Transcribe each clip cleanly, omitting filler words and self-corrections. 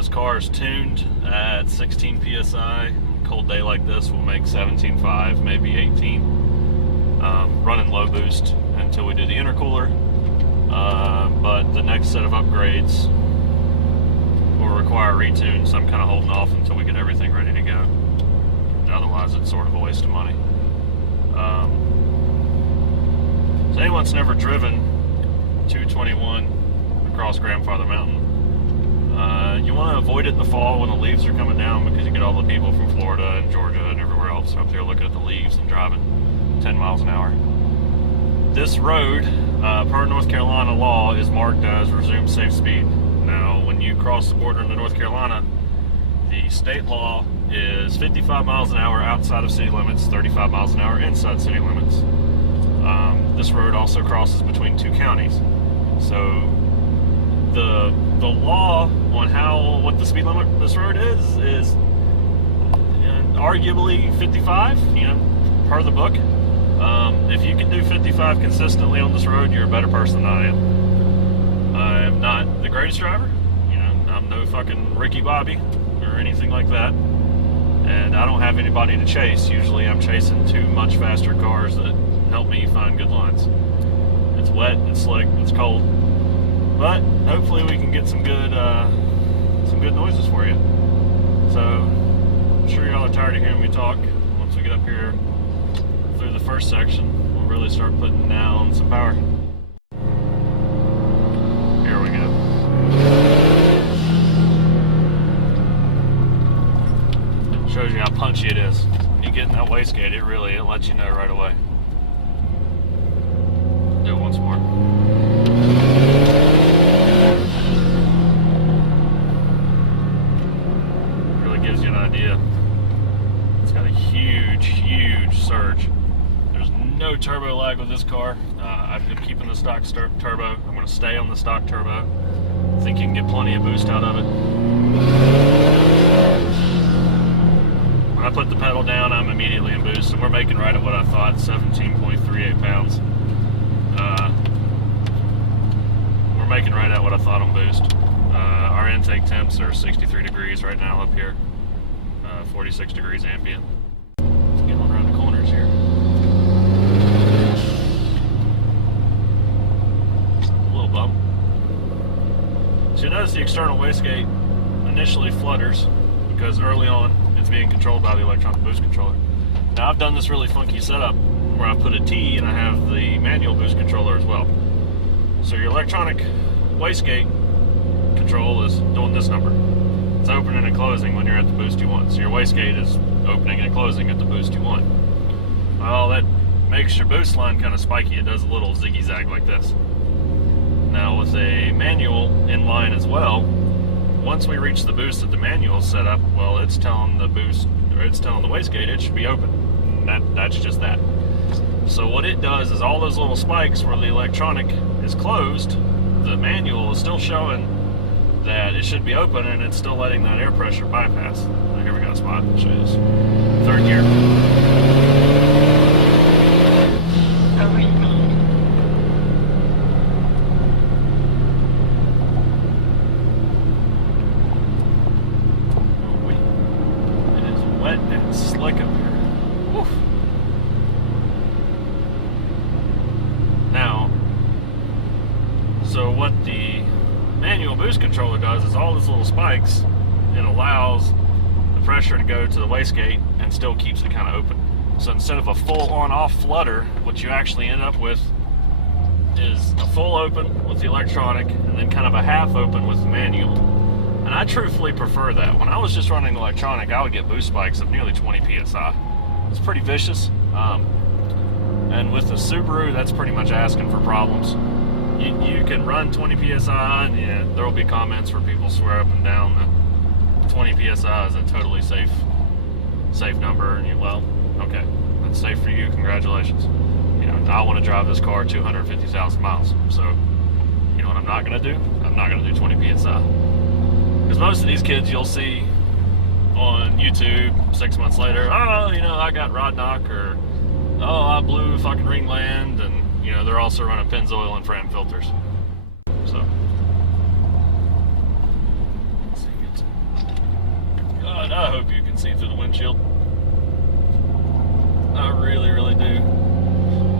This car is tuned at 16 psi. Cold day like this will make 17.5, maybe 18. Running low boost until we do the intercooler. But the next set of upgrades will require retune, so I'm kind of holding off until we get everything ready to go. Otherwise, it's sort of a waste of money. So anyone that's never driven 221 across Grandfather Mountain, you want to avoid it in the fall when the leaves are coming down, because you get all the people from Florida and Georgia and everywhere else up there looking at the leaves and driving 10 miles an hour. This road, per North Carolina law, is marked as resume safe speed. Now, when you cross the border into North Carolina, the state law is 55 miles an hour outside of city limits, 35 miles an hour inside city limits. This road also crosses between two counties. So the law on what the speed limit of this road is arguably 55, per the book. If you can do 55 consistently on this road, you're a better person than I am. I'm not the greatest driver. I'm no fucking Ricky Bobby or anything like that. And I don't have anybody to chase. Usually I'm chasing two much faster cars that help me find good lines. It's wet, it's slick, it's cold. But hopefully we can get some good noises for you. So I'm sure y'all are tired of hearing me talk. Once we get up here through the first section, we'll really start putting down some power. Here we go. Shows you how punchy it is. When you get in that wastegate, it lets you know right away. Do it once more. Really gives you an idea. It's got a huge surge. There's no turbo lag with this car. I've been keeping the stock turbo. I'm going to stay on the stock turbo. I think you can get plenty of boost out of it. When I put the pedal down, I'm immediately in boost, and we're making right at what I thought, 17.38 pounds. We're making right at what I thought on boost. Our intake temps are 63 degrees right now up here, 46 degrees ambient. Let's get on around the corners here. A little bump. So you notice the external wastegate initially flutters because early on it's being controlled by the electronic boost controller. Now I've done this really funky setup where I put a T and I have the manual boost controller as well. So your electronic wastegate control is doing this number. It's opening and closing when you're at the boost you want. So your wastegate is opening and closing at the boost you want. Well, that makes your boost line kind of spiky. It does a little ziggy zag like this. Now with a manual in line as well, once we reach the boost that the manual is set up, well, it's telling the wastegate it should be open. That's just that. So what it does is all those little spikes where the electronic is closed, the manual is still showing that it should be open, and it's still letting that air pressure bypass. Now, here we got a spot. I'll show you this. Third gear. It is wet and slick up here. Woof. Now, so what the manual boost controller does is all these little spikes, it allows the pressure to go to the wastegate and still keeps it kind of open. So instead of a full on-off flutter, what you actually end up with is a full open with the electronic and then kind of a half open with the manual. And I truthfully prefer that. When I was just running electronic, I would get boost spikes of nearly 20 psi. It's pretty vicious. And with the Subaru, that's pretty much asking for problems. You can run 20 psi, and yeah, there will be comments where people swear up and down that 20 psi is a totally safe number. And well, okay, that's safe for you. Congratulations. I want to drive this car 250,000 miles. So, you know what I'm not going to do? I'm not going to do 20 psi. Because most of these kids you'll see on YouTube 6 months later, oh, I got rod knock, or oh, I blew fucking ringland, and they're also running Pennzoil and Fram filters. So let's see, get some I hope you can see through the windshield. I really, really do.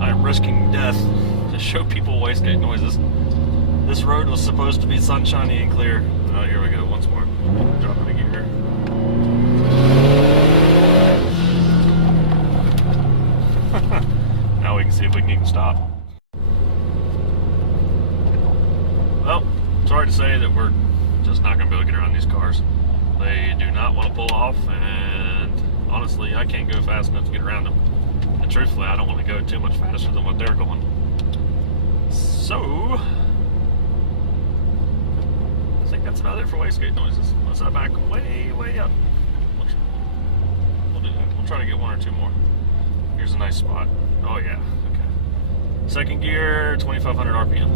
I'm risking death to show people wastegate noises. This road was supposed to be sunshiny and clear. Oh, here we go, once more. Dropping a gear. Now we can see if we can even stop. Well, sorry to say that we're just not going to be able to get around these cars. They do not want to pull off, and honestly, I can't go fast enough to get around them. And truthfully, I don't want to go too much faster than what they're going. So, I think that's about it for wastegate noises. Let's back way, way up. We'll do that. We'll try to get one or two more. Here's a nice spot. Oh yeah, okay. Second gear, 2,500 RPM.